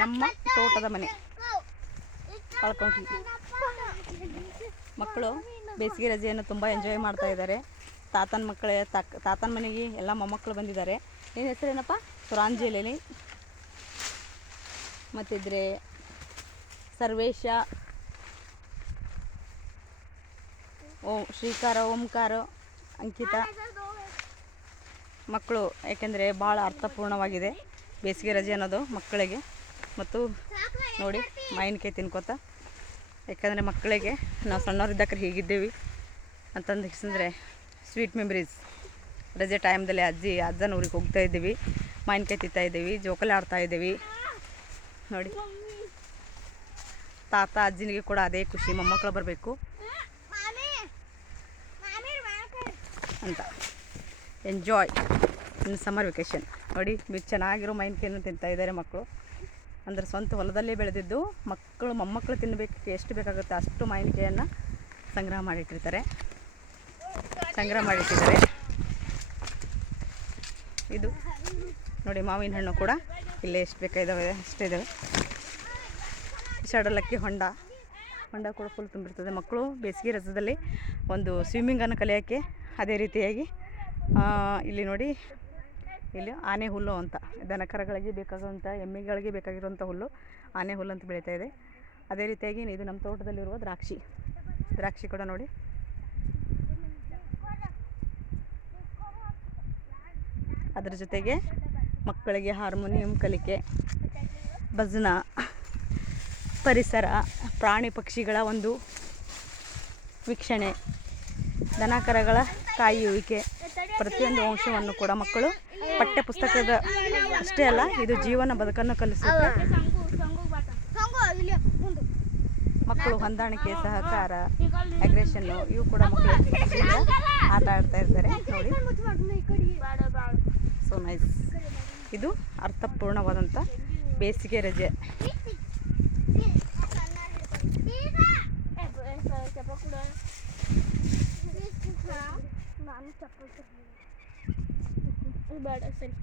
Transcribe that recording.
ನಮ್ಮ ತೋಟದ ಮನೆ ಕಳ್ಕೊಂಡ್ವಿ. ಮಕ್ಕಳು ಬೇಸಿಗೆ ರಜೆಯನ್ನು ತುಂಬ ಎಂಜಾಯ್ ಮಾಡ್ತಾ ಇದ್ದಾರೆ. ತಾತನ ಮಕ್ಕಳೇ ತಾತನ ಮನೆಗೆ ಎಲ್ಲ ಮೊಮ್ಮಕ್ಕಳು ಬಂದಿದ್ದಾರೆ. ನಿನ್ನ ಹೆಸರೇನಪ್ಪ? ಸುರಾಂಜಲಿ. ಮತ್ತಿದ್ರೆ ಸರ್ವೇಶ, ಶ್ರೀಕಾರ, ಓಂಕಾರ, ಅಂಕಿತ ಮಕ್ಕಳು. ಯಾಕೆಂದರೆ ಭಾಳ ಅರ್ಥಪೂರ್ಣವಾಗಿದೆ ಬೇಸಿಗೆ ರಜೆ ಅನ್ನೋದು ಮಕ್ಕಳಿಗೆ. ಮತ್ತು ನೋಡಿ ಮಾವಿನಕಾಯಿ ತಿನ್ಕೋತ, ಯಾಕಂದರೆ ಮಕ್ಕಳಿಗೆ ನಾವು ಸಣ್ಣವರಿದ್ದಕ್ರೆ ಹೀಗಿದ್ದೇವೆ ಅಂತಂದ್ರೆ ಸ್ವೀಟ್ ಮೆಮರೀಸ್. ರಜೆ ಟೈಮ್ದಲ್ಲಿ ಅಜ್ಜನ ಊರಿಗೆ ಹೋಗ್ತಾ ಇದ್ದೀವಿ, ಮಾವಿನಕಾಯಿ ತಿಂತಾ ಇದ್ದೀವಿ, ಜೋಕಾಲಿ ಆಡ್ತಾ ಇದ್ದೀವಿ. ನೋಡಿ ತಾತ ಅಜ್ಜಿನಿಗೆ ಕೂಡ ಅದೇ ಖುಷಿ, ಮೊಮ್ಮಕ್ಕಳು ಬರಬೇಕು ಅಂತ. ಎಂಜಾಯ್ ಇನ್ ಸಮ್ಮರ್ ವೆಕೇಷನ್. ನೋಡಿ ಚೆನ್ನಾಗಿರೋ ಮಾವಿನಕಾಯಿಯನ್ನು ತಿಂತಾ ಇದ್ದಾರೆ ಮಕ್ಕಳು. ಅಂದರೆ ಸ್ವಂತ ಹೊಲದಲ್ಲೇ ಬೆಳೆದಿದ್ದು ಮಕ್ಕಳು ಮೊಮ್ಮಕ್ಕಳು ತಿನ್ನಬೇಕು, ಎಷ್ಟು ಬೇಕಾಗುತ್ತೆ ಅಷ್ಟು ಮಾವಿನಕಾಯಿಯನ್ನು ಸಂಗ್ರಹ ಮಾಡಿಟ್ಟಿರ್ತಾರೆ. ಇದು ನೋಡಿ ಮಾವಿನ ಹಣ್ಣು ಕೂಡ ಇಲ್ಲೇ ಎಷ್ಟು ಬೇಕಾಗಿದ್ದಾವೆ ಅಷ್ಟೇ ಇದ್ದಾವೆ. ಶಡಲಕ್ಕಿ ಹೊಂಡ ಕೂಡ ಫುಲ್ ತುಂಬಿರ್ತದೆ. ಮಕ್ಕಳು ಬೇಸಿಗೆ ರಜದಲ್ಲಿ ಒಂದು ಸ್ವಿಮ್ಮಿಂಗನ್ನು ಕಲಿಯೋಕ್ಕೆ. ಅದೇ ರೀತಿಯಾಗಿ ಇಲ್ಲಿ ನೋಡಿ, ಇಲ್ಲಿ ಆನೆ ಹುಲ್ಲು ಅಂತ, ದನ ಕರುಗಳಿಗೆ ಬೇಕಾಗುವಂಥ, ಎಮ್ಮೆಗಳಿಗೆ ಬೇಕಾಗಿರುವಂಥ ಹುಲ್ಲು ಆನೆ ಹುಲ್ಲು ಅಂತ ಬೆಳೀತಾ ಇದೆ. ಅದೇ ರೀತಿಯಾಗಿ ಇದು ನಮ್ಮ ತೋಟದಲ್ಲಿರುವ ದ್ರಾಕ್ಷಿ ಕೂಡ ನೋಡಿ. ಅದರ ಜೊತೆಗೆ ಮಕ್ಕಳಿಗೆ ಹಾರ್ಮೋನಿಯಂ ಕಲಿಕೆ, ಭಜನಾ, ಪರಿಸರ, ಪ್ರಾಣಿ ಪಕ್ಷಿಗಳ ಒಂದು ವೀಕ್ಷಣೆ, ದನಕರಗಳ ಕಾಯುವಿಕೆ, ಪ್ರತಿಯೊಂದು ಅಂಶವನ್ನು ಕೂಡ ಮಕ್ಕಳು ಪಠ್ಯ ಪುಸ್ತಕದ ಅಷ್ಟೇ ಅಲ್ಲ, ಇದು ಜೀವನ ಬದುಕನ್ನು ಕಲಿಸುತ್ತೆ. ಮಕ್ಕಳು ಹೊಂದಾಣಿಕೆ, ಸಹಕಾರ, ಅಗ್ರೆಷನ್ನು ಇವು ಕೂಡ ಮಕ್ಕಳು ಆಟ ಆಡ್ತಾ ಇರ್ತಾರೆ ನೋಡಿ. So nice. ಇದು ಅರ್ಥಪೂರ್ಣವಾದಂಥ ಬೇಸಿಗೆ ರಜೆ. ಬೇಡ ಸರಿ.